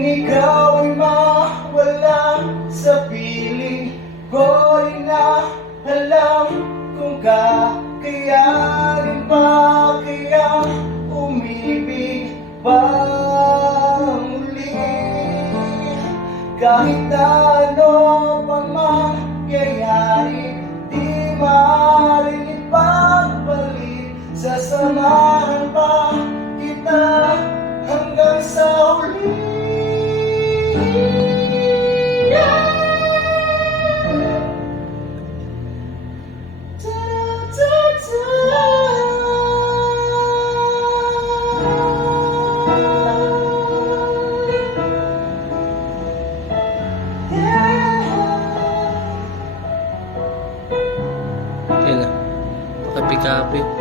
Kung ikaw ay mawala sa piling ko, di na alam kung kakayanin pa kaya umibig pa muli. Kahit ano pa mangyayari, di maaaring ipagpalit. Sasamahan pa kita hanggang sa huli. Kailan? Pakapi-kapi.